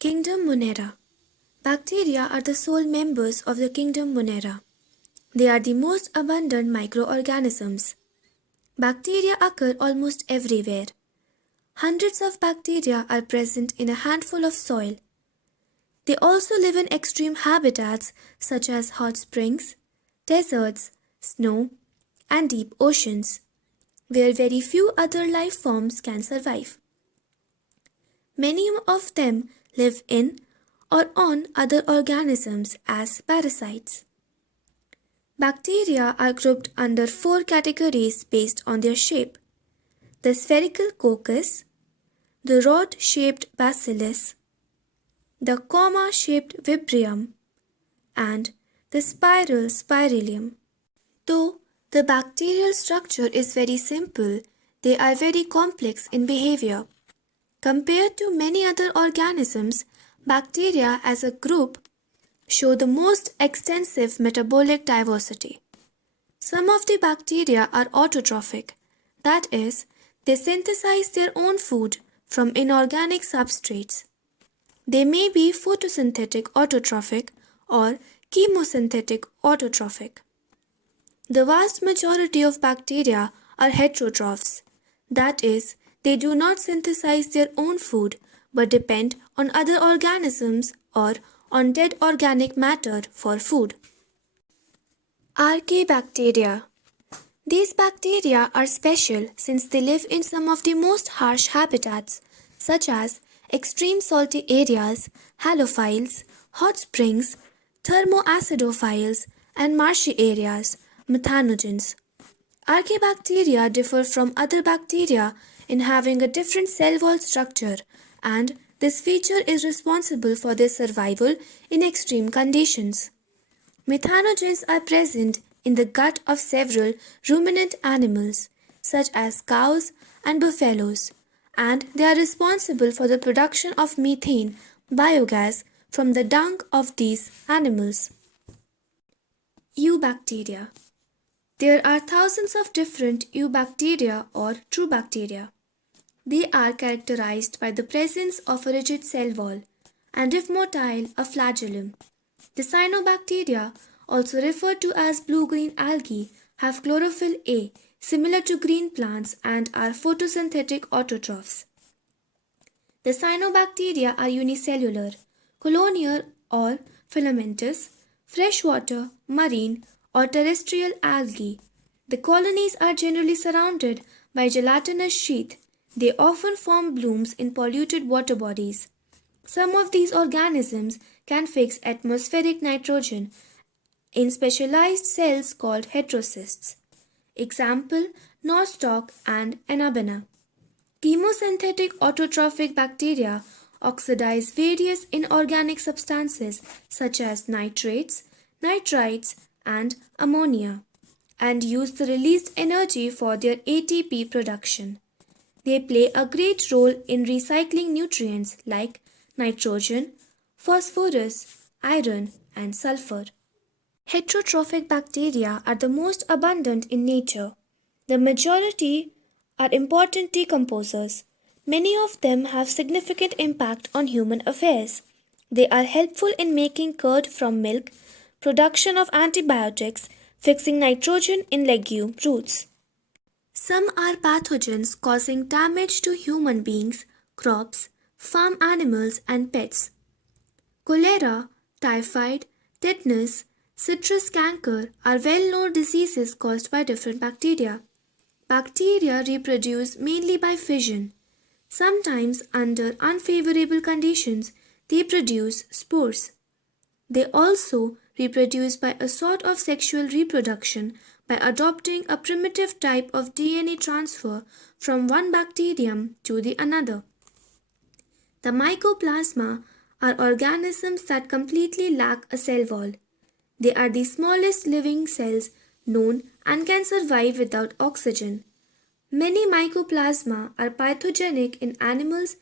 Kingdom Monera. Bacteria are the sole members of the kingdom Monera. They are the most abundant microorganisms. Bacteria occur almost everywhere. Hundreds of bacteria are present in a handful of soil. They also live in extreme habitats such as hot springs, deserts, snow, and deep oceans, where very few other life forms can survive. Many of them live in or on other organisms as parasites. Bacteria are grouped under 4 categories based on their shape: the spherical coccus, the rod-shaped bacillus, the comma-shaped vibrio, and the spiral spirillum. Though the bacterial structure is very simple, they are very complex in behavior. Compared to many other organisms, bacteria as a group show the most extensive metabolic diversity. Some of the bacteria are autotrophic, that is, they synthesize their own food from inorganic substrates. They may be photosynthetic autotrophic or chemosynthetic autotrophic. The vast majority of bacteria are heterotrophs, that is, they do not synthesize their own food but depend on other organisms or on dead organic matter for food. Archaebacteria. These bacteria are special since they live in some of the most harsh habitats, such as extreme salty areas, halophiles, hot springs, thermoacidophiles, and marshy areas, methanogens. Archaebacteria differ from other bacteria in having a different cell wall structure, and this feature is responsible for their survival in extreme conditions. Methanogens are present in the gut of several ruminant animals, such as cows and buffaloes, and they are responsible for the production of methane, biogas, from the dung of these animals. Eubacteria. There are thousands of different eubacteria or true bacteria. They are characterized by the presence of a rigid cell wall and, if motile, a flagellum. The cyanobacteria, also referred to as blue-green algae, have chlorophyll A, similar to green plants, and are photosynthetic autotrophs. The cyanobacteria are unicellular, colonial or filamentous, freshwater, marine, or terrestrial algae. The colonies are generally surrounded by gelatinous sheath. They often form blooms in polluted water bodies. Some of these organisms can fix atmospheric nitrogen in specialized cells called heterocysts. Example: nostoc and anabena. Chemosynthetic autotrophic bacteria oxidize various inorganic substances such as nitrates, nitrites, and ammonia, and use the released energy for their ATP production. They play a great role in recycling nutrients like nitrogen, phosphorus, iron, and sulfur. Heterotrophic bacteria are the most abundant in nature. The majority are important decomposers. Many of them have significant impact on human affairs. They are helpful in making curd from milk, production of antibiotics, fixing nitrogen in legume roots. Some are pathogens causing damage to human beings, crops, farm animals, and pets. Cholera, typhoid, tetanus, citrus canker are well-known diseases caused by different bacteria. Bacteria reproduce mainly by fission. Sometimes, under unfavorable conditions, they produce spores. They also reproduce by a sort of sexual reproduction by adopting a primitive type of DNA transfer from one bacterium to the another. The mycoplasma are organisms that completely lack a cell wall. They are the smallest living cells known and can survive without oxygen. Many mycoplasma are pathogenic in animals